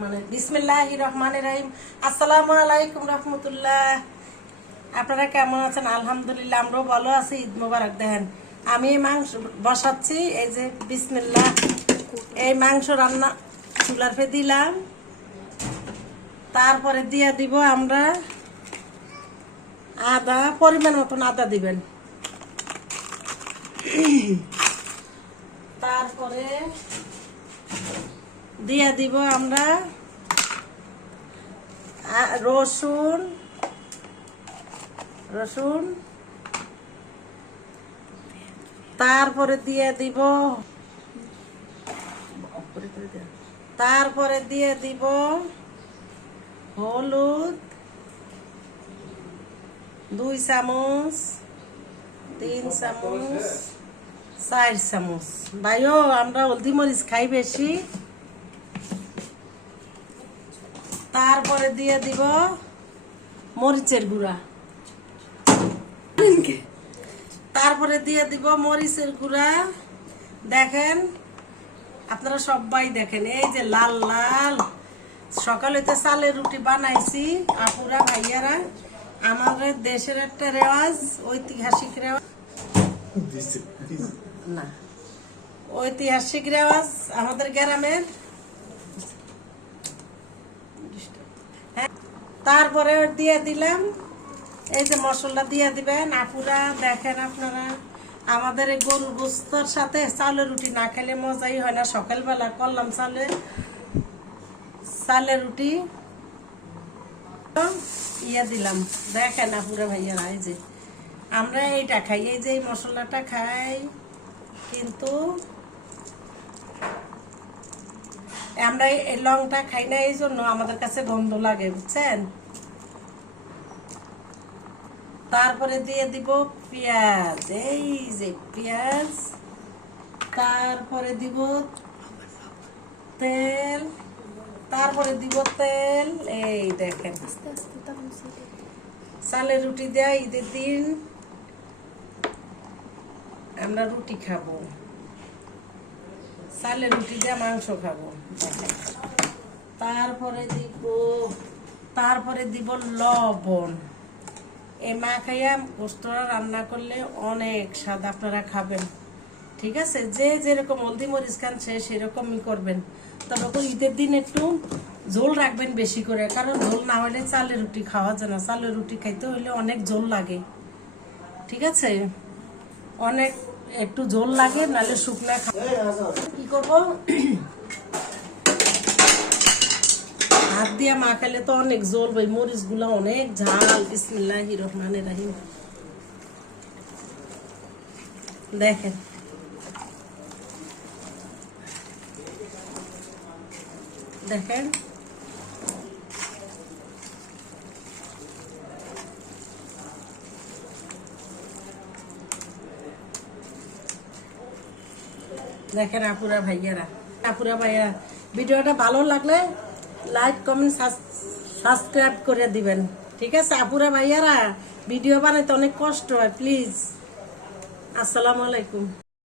মানে বিসমিল্লাহির রহমানির রহিম। আসসালামু আলাইকুম রহমতুল্লাহ। আপনারা কেমন আছেন? আলহামদুলিল্লাহ, আমরাও ভালো আছি। ঈদ মোবারক। দেখেন আমি মাংস বসাচ্ছি, এই যে বিসমিল্লাহ। এই মাংস রান্না চুলার ফে দিলাম, তারপরে দিয়ে দিব আমরা আদা, পরিমাণ মতন আদা দিবেন। তারপরে দিয়ে দিব আমরা রসুন, তারপরে দিয়ে দিব হলুদ 2 চামচ, 3 চামচ, 4 চামচ। ভাইও আমরা হলদি মরিচ খাই বেশি। তারপরে দিয়ে দিব মরিচের গুঁড়া, দেখেন আপনারা সবাই দেখেন, এই যে লাল লাল। সকালে তো চালের রুটি বানাইছি আপুরা ভাইয়ারা। আমাদের দেশের একটা রেওয়াজ, ঐতিহাসিক রেওয়াজ আমাদের গ্রামের। তারপরে দিয়ে দিলাম এই যে মশলা দিয়ে দিবেন আপুরা। দেখেন আপনারা, আমাদের এই গরুর গোস্তর সাথে চালের রুটি না খেলে মজাই হয় না। সকালবেলা করলাম চালের রুটি দিলাম। দেখেন আপুরা ভাইয়ারা, এই যে আমরা এইটা খাই, এই যে এই মশলাটা খাই, কিন্তু আমরা এই লংটা খাই না, এই জন্য আমাদের কাছে গন্ধ লাগে, বুঝছেন। তারপরে দিয়ে দিব পেঁয়াজ, এই যে পেঁয়াজ। তারপরে দিব তেল, এই দেখেন চালের রুটি দেয়া। ঈদের দিন আমরা রুটি খাবো, চালের রুটি দিয়ে মাংস খাবো। তারপরে দিব লবণ। এই মা খাইয়া গোস্তরা রান্না করলে অনেক স্বাদ, আপনারা খাবেন। ঠিক আছে, যে যেরকম হলদি মরিচ খান সে সেরকমই করবেন। তবে ঈদের দিন একটু ঝোল রাখবেন বেশি করে, কারণ ঝোল না হলে চালের রুটি খাওয়া যায় না। চালের রুটি খাইতে হলে অনেক ঝোল লাগে, ঠিক আছে, অনেক একটু ঝোল লাগে, নাহলে শুকনা কি করবো, হাত দিয়া মাখালে তো অনেক ঝোল ভাই। মরিচ গুলা অনেক ঝাল। বিসমিল্লাহির রহমানির রহিম। দেখেন দেখেন দেখেন আপুরা ভাইয়ারা, ভিডিওটা ভালো লাগলে লাইক, কমেন্ট, সাবস্ক্রাইব করে দিবেন। ঠিক আছে আপুরা ভাইয়ারা, ভিডিও বানাইতে অনেক কষ্ট হয়, প্লিজ। আসসালামু আলাইকুম।